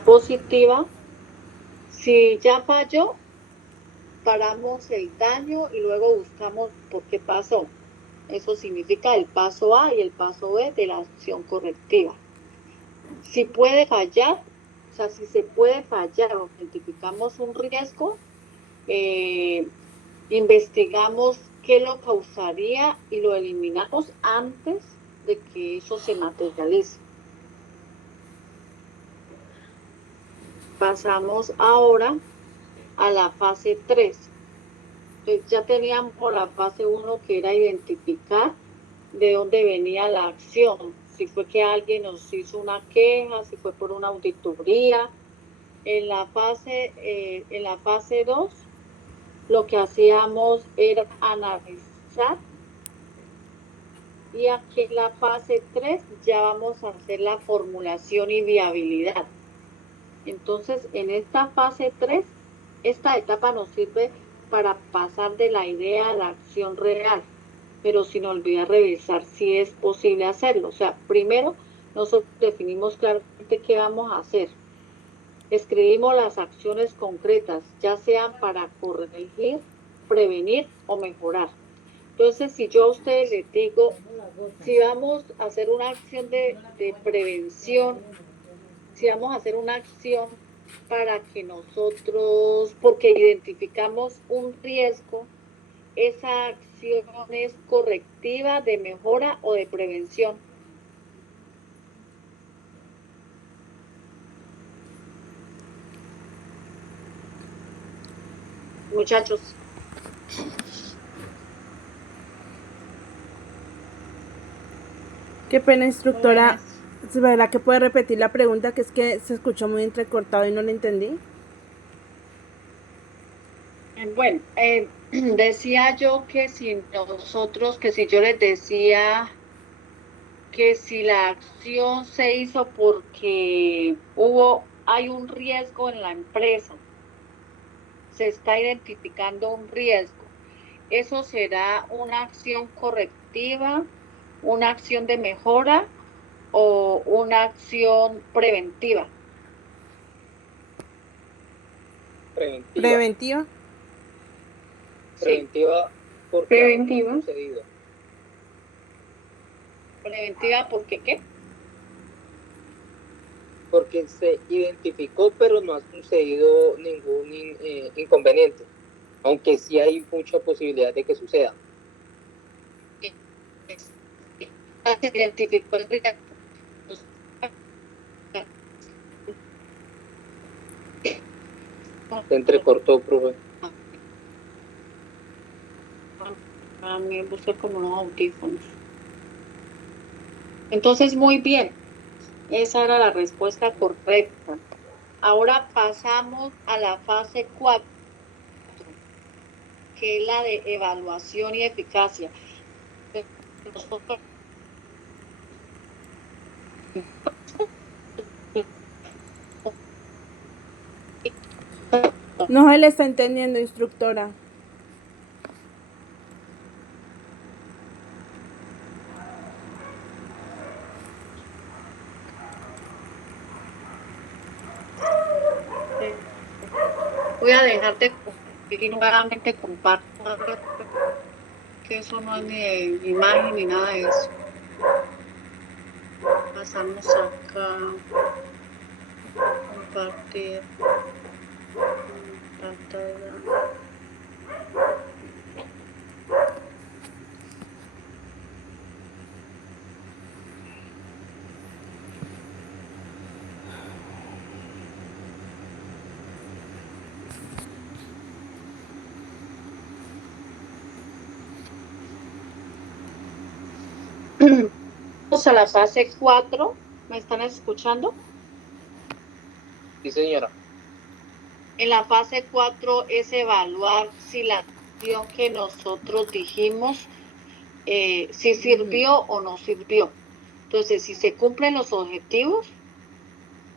positiva. Si ya falló, paramos el daño y luego buscamos por qué pasó. Eso significa el paso A y el paso B de la acción correctiva. Si puede fallar, o sea, si se puede fallar o identificamos un riesgo, eh, investigamos qué lo causaría y lo eliminamos antes de que eso se materialice. Pasamos ahora a la fase 3. Entonces ya teníamos la fase 1 que era identificar de dónde venía la acción, si fue que alguien nos hizo una queja, si fue por una auditoría. En la fase 2 lo que hacíamos era analizar y aquí en la fase 3 ya vamos a hacer la formulación y viabilidad. Entonces, en esta fase 3 esta etapa nos sirve para pasar de la idea a la acción real, pero sin olvidar revisar si es posible hacerlo. O sea, primero nosotros definimos claramente qué vamos a hacer. Escribimos las acciones concretas, ya sean para corregir, prevenir o mejorar. Entonces, si yo a ustedes les digo, si vamos a hacer una acción de prevención, si vamos a hacer una acción para que nosotros, porque identificamos un riesgo, esa acción es correctiva, de mejora o de prevención. Muchachos. Qué pena, instructora. Jóvenes. ¿Es verdad que puede repetir la pregunta? Que es que se escuchó muy entrecortado y no la entendí. Bueno, decía yo que si nosotros, que si yo les decía que si la acción se hizo porque hay un riesgo en la empresa, se está identificando un riesgo, ¿eso será una acción correctiva, una acción de mejora o una acción preventiva? Preventiva. ¿Preventiva? Sí, Preventiva porque aún no ha preventiva. sucedido. Preventiva porque ¿qué? Porque se identificó, pero no ha sucedido ningún inconveniente, aunque sí hay mucha posibilidad de que suceda. Se identificó el riesgo. Se entrecortó, profe. Me busqué como unos audífonos. Entonces, muy bien. Esa era la respuesta correcta. Ahora pasamos a la fase 4, que es la de evaluación y eficacia. Nosotros No se le está entendiendo, instructora. voy a dejar de compartir y nuevamente comparto, que eso no es ni de imagen ni nada de eso. Pasamos acá, compartir pantalla. Vamos a la fase 4. ¿Me están escuchando? Sí, señora. En la fase 4 es evaluar si la acción que nosotros dijimos, si sirvió o no sirvió. Entonces, si se cumplen los objetivos,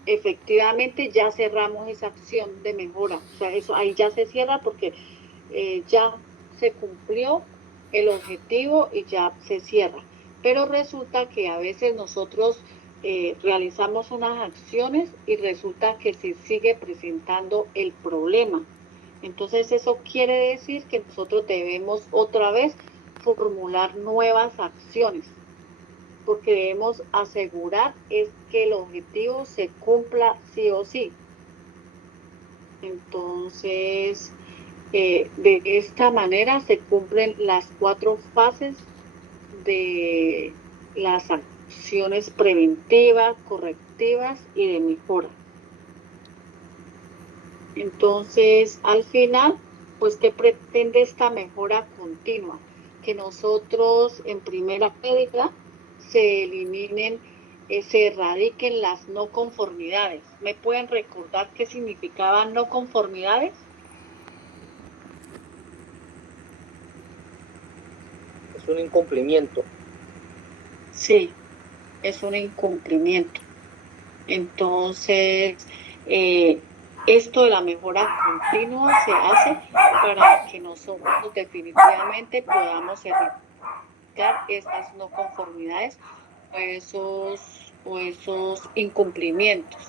efectivamente ya cerramos esa acción de mejora. O sea, eso ahí ya se cierra porque ya se cumplió el objetivo y ya se cierra. Pero resulta que a veces nosotros realizamos unas acciones y resulta que se sigue presentando el problema. Entonces eso quiere decir que nosotros debemos otra vez formular nuevas acciones, porque debemos asegurar es que el objetivo se cumpla sí o sí. Entonces, de esta manera se cumplen las 4 fases de las acciones preventivas, correctivas y de mejora. Entonces, al final, pues, ¿qué pretende esta mejora continua? Que nosotros, en primera medida, se eliminen, se erradiquen las no conformidades. ¿Me pueden recordar qué significaban no conformidades? Es un incumplimiento. Sí, es un incumplimiento. Entonces, esto de la mejora continua se hace para que nosotros definitivamente podamos erradicar esas no conformidades o esos incumplimientos.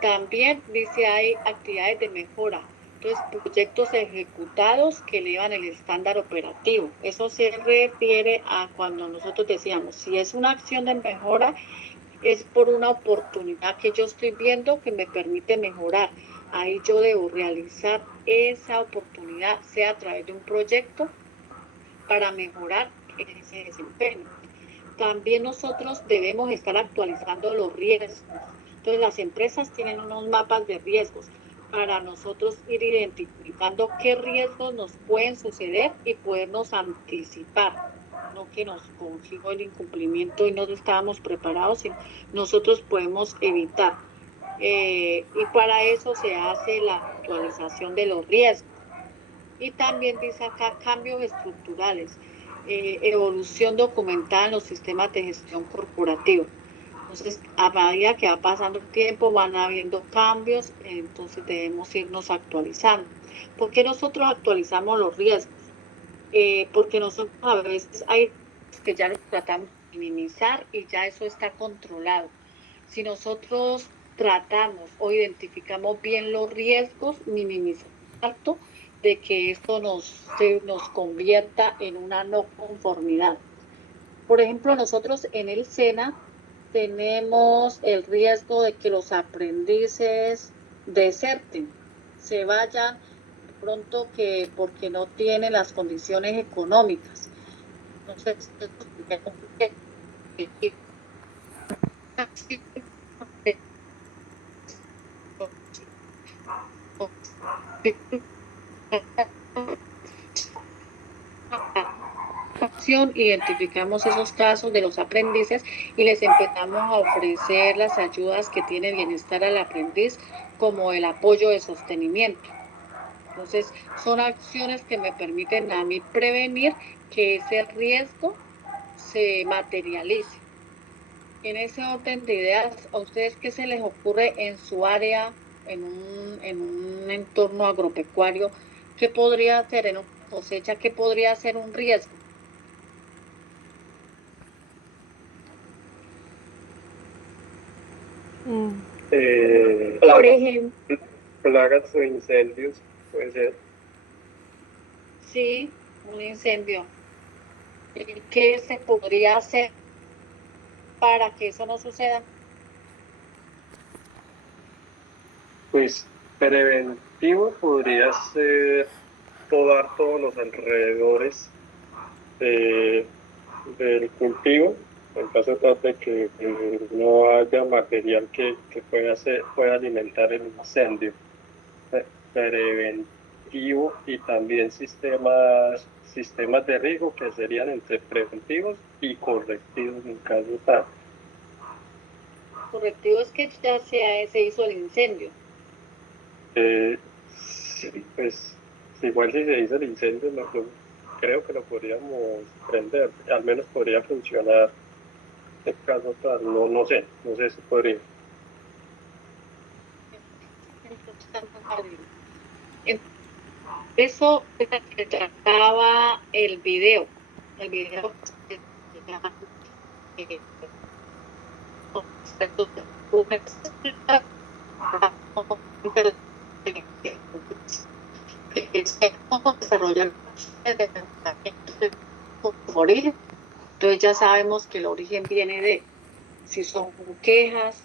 También dice hay actividades de mejora, entonces proyectos ejecutados que elevan el estándar operativo. Eso se refiere a cuando nosotros decíamos, si es una acción de mejora, es por una oportunidad que yo estoy viendo que me permite mejorar. Ahí yo debo realizar esa oportunidad, sea a través de un proyecto, para mejorar ese desempeño. También nosotros debemos estar actualizando los riesgos. Entonces las empresas tienen unos mapas de riesgos para nosotros ir identificando qué riesgos nos pueden suceder y podernos anticipar, no que nos consiga el incumplimiento y no estábamos preparados, sino nosotros podemos evitar. Y para eso se hace la actualización de los riesgos. Y también dice acá cambios estructurales, evolución documentada en los sistemas de gestión corporativa. Entonces, a medida que va pasando el tiempo, van habiendo cambios, entonces debemos irnos actualizando. ¿Por qué nosotros actualizamos los riesgos? Porque nosotros a veces hay que ya lo tratamos de minimizar y ya eso está controlado. Si nosotros tratamos o identificamos bien los riesgos, minimizamos de que esto nos convierta en una no conformidad. Por ejemplo, nosotros en el SENA tenemos el riesgo de que los aprendices deserten, se vayan de pronto que porque no tienen las condiciones económicas. Entonces, identificamos esos casos de los aprendices y les empezamos a ofrecer las ayudas que tiene bienestar al aprendiz, como el apoyo de sostenimiento. Entonces, son acciones que me permiten a mí prevenir que ese riesgo se materialice. En ese orden de ideas, ¿a ustedes qué se les ocurre en su área, en un entorno agropecuario? ¿Qué podría ser en una cosecha? ¿Qué podría ser un riesgo? Por ejemplo, plagas o incendios, puede ser. sí, un incendio. ¿Qué se podría hacer para que eso no suceda? Pues preventivo podría ser podar todos los alrededores del cultivo, en caso tal de que no haya material que pueda alimentar el incendio. Preventivo y también sistemas de riego que serían entre preventivos y correctivos en caso tal. Correctivo es que ya se hizo el incendio. Sí, pues igual si se hizo el incendio, creo que lo podríamos prender, al menos podría funcionar en caso tal, no sé si podría. Eso es lo que trataba el video. El video cómo desarrollar origen. Entonces ya sabemos que el origen viene de si son quejas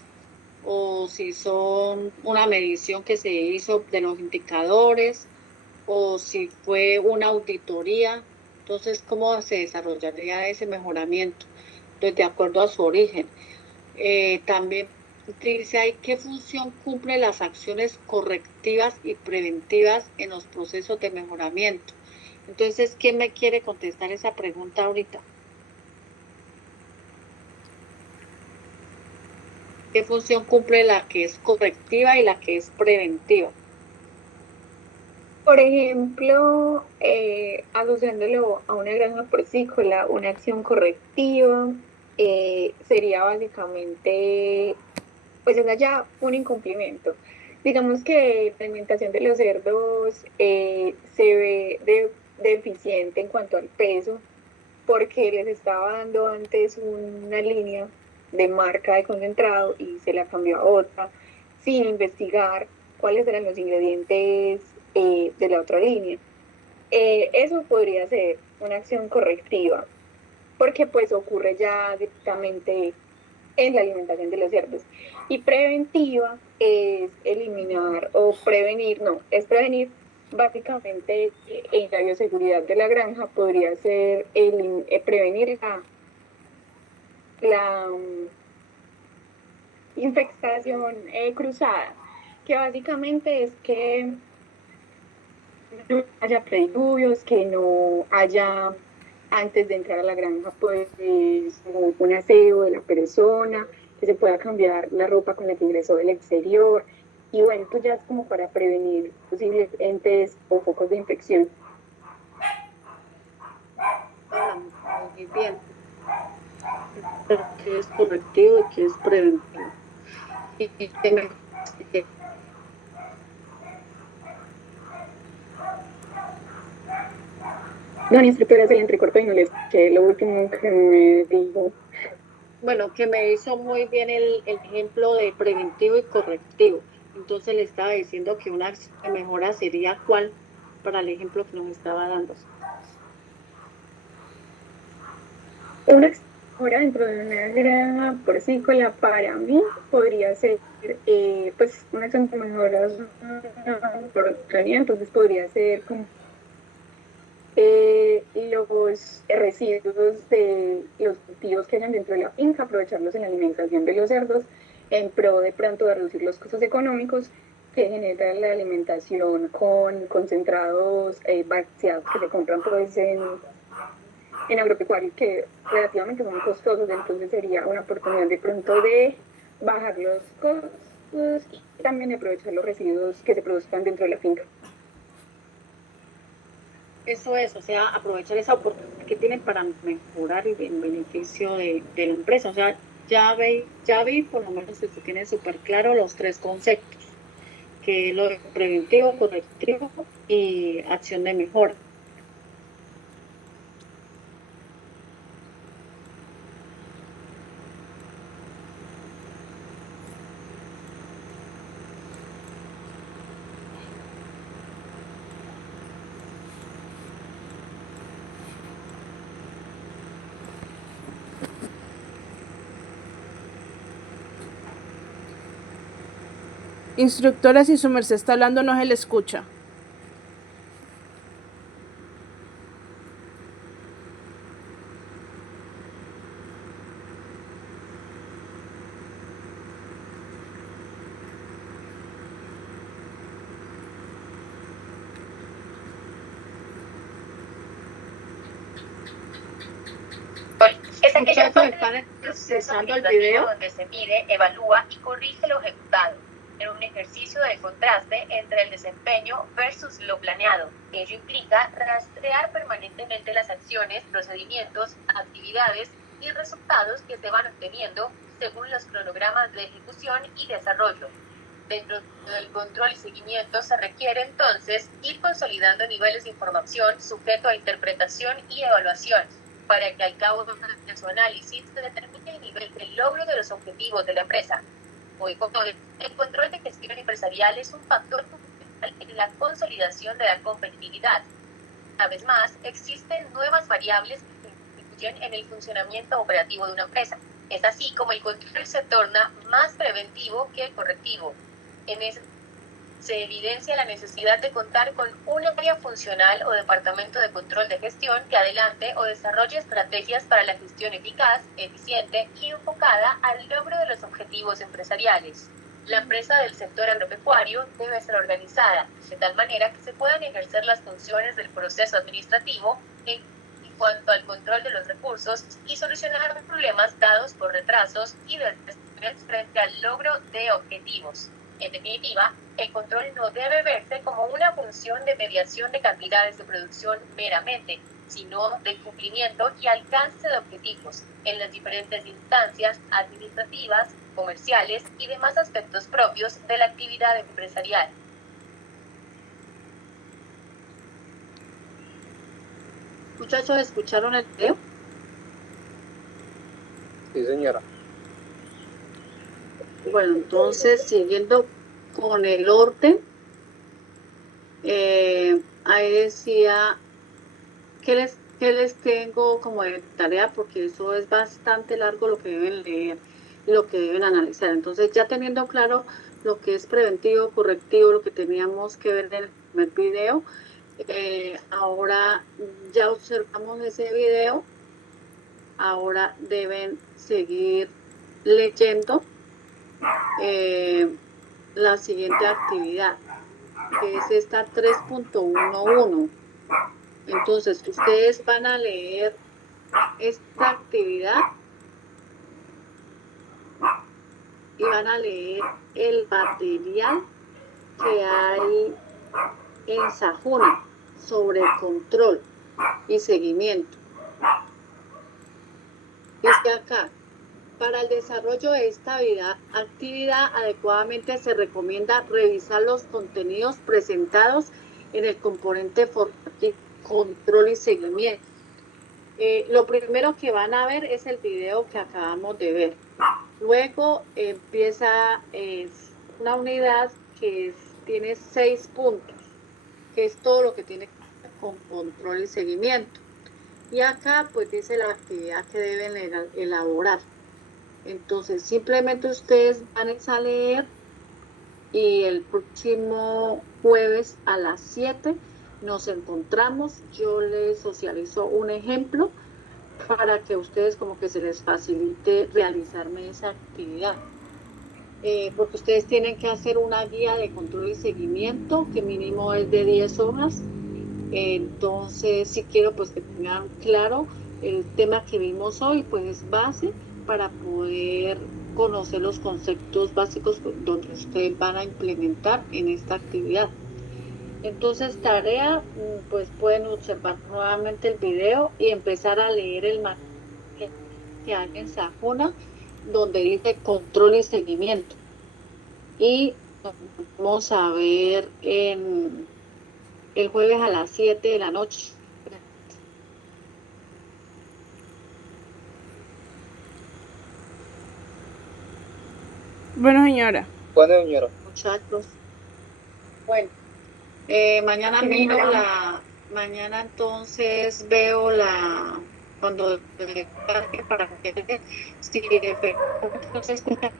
o si son una medición que se hizo de los indicadores o si fue una auditoría. Entonces, ¿cómo se desarrollaría ese mejoramiento? Entonces, de acuerdo a su origen. También dice ahí qué función cumplen las acciones correctivas y preventivas en los procesos de mejoramiento. Entonces, ¿quién me quiere contestar esa pregunta ahorita? ¿Qué función cumple la que es correctiva y la que es preventiva? Por ejemplo, asociándolo a una granja porcícola, una acción correctiva sería básicamente, pues es ya un incumplimiento. Digamos que la alimentación de los cerdos se ve deficiente en cuanto al peso, porque les estaba dando antes una línea de marca de concentrado y se la cambió a otra, sin investigar cuáles eran los ingredientes de la otra línea. Eso podría ser una acción correctiva, porque pues ocurre ya directamente en la alimentación de los cerdos. Y preventiva es eliminar o prevenir, no, es prevenir básicamente en la bioseguridad de la granja podría ser prevenir la infestación cruzada, que básicamente es que no haya prediluvios, que no haya antes de entrar a la granja pues un aseo de la persona, que se pueda cambiar la ropa con la que ingresó del exterior. Y bueno, esto ya es como para prevenir posibles entes o focos de infección. Muy bien. ¿Qué es correctivo y qué es preventivo? Doña instructora, se le entrecortó y no le escuché lo último que me dijo. Bueno, que me hizo muy bien el ejemplo de preventivo y correctivo. Entonces le estaba diciendo que una acción de mejora sería cuál para el ejemplo que nos estaba dando. Una mejora dentro de una granja porcícola para mí podría ser pues una acción de mejora por entonces podría ser como los residuos de los cultivos que hayan dentro de la finca, aprovecharlos en la alimentación de los cerdos, en pro de pronto de reducir los costos económicos que genera la alimentación con concentrados balanceados que se compran pues en agropecuario, que relativamente son costosos, entonces sería una oportunidad de pronto de bajar los costos y también de aprovechar los residuos que se produzcan dentro de la finca. Eso es, o sea, aprovechar esa oportunidad que tienen para mejorar y en beneficio de la empresa. O sea, ya vi, por lo menos usted tiene súper claro los tres conceptos, que es lo de preventivo, correctivo y acción de mejora. Instructora, si su merced está hablando no se le escucha. Es aquella Muchachos, parte están del proceso empezando el video. donde se mide, evalúa y corrige lo ejecutado, en un ejercicio de contraste entre el desempeño versus lo planeado. Ello implica rastrear permanentemente las acciones, procedimientos, actividades y resultados que se van obteniendo según los cronogramas de ejecución y desarrollo. Dentro del control y seguimiento se requiere entonces ir consolidando niveles de información sujeto a interpretación y evaluación, para que al cabo de su análisis se determine el nivel del logro de los objetivos de la empresa. Hoy por hoy, el control de gestión empresarial es un factor fundamental en la consolidación de la competitividad. Una vez más, existen nuevas variables que influyen en el funcionamiento operativo de una empresa. Es así como el control se torna más preventivo que correctivo. En ese se evidencia la necesidad de contar con un área funcional o departamento de control de gestión que adelante o desarrolle estrategias para la gestión eficaz, eficiente y enfocada al logro de los objetivos empresariales. La empresa del sector agropecuario debe ser organizada de tal manera que se puedan ejercer las funciones del proceso administrativo en cuanto al control de los recursos y solucionar problemas dados por retrasos y desviaciones frente al logro de objetivos. En definitiva, el control no debe verse como una función de mediación de cantidades de producción meramente, sino de cumplimiento y alcance de objetivos en las diferentes instancias administrativas, comerciales y demás aspectos propios de la actividad empresarial. Muchachos, ¿escucharon el video? Sí, señora. Bueno, entonces, siguiendo con el orden, ahí decía, ¿qué les tengo como de tarea? Porque eso es bastante largo lo que deben leer y lo que deben analizar. Entonces, ya teniendo claro lo que es preventivo, correctivo, lo que teníamos que ver en el primer video, ahora ya observamos ese video, ahora deben seguir leyendo la siguiente actividad, que es esta 3.11. Entonces, ustedes van a leer esta actividad y van a leer el material que hay en Sajuna sobre control y seguimiento. Dice acá: para el desarrollo de esta actividad adecuadamente se recomienda revisar los contenidos presentados en el componente formativo, control y seguimiento. Lo primero que van a ver es el video que acabamos de ver. Luego empieza una unidad que tiene 6 puntos, que es todo lo que tiene que ver con control y seguimiento. Y acá pues dice la actividad que deben elaborar. Entonces, simplemente ustedes van a leer y el próximo jueves a las 7 nos encontramos. Yo les socializo un ejemplo para que a ustedes como que se les facilite realizarme esa actividad. Porque ustedes tienen que hacer una guía de control y seguimiento que mínimo es de 10 hojas. Entonces, si quiero pues que tengan claro el tema que vimos hoy, pues es base para poder conocer los conceptos básicos donde ustedes van a implementar en esta actividad. Entonces, tarea, pues pueden observar nuevamente el video y empezar a leer el material que hay en Sajuna, donde dice control y seguimiento. Y vamos a ver el jueves a las 7 de la noche. Bueno, señora. Bueno, señora. Muchachos. Bueno, mañana mañana entonces veo cuando para que si efectivamente no se escucha,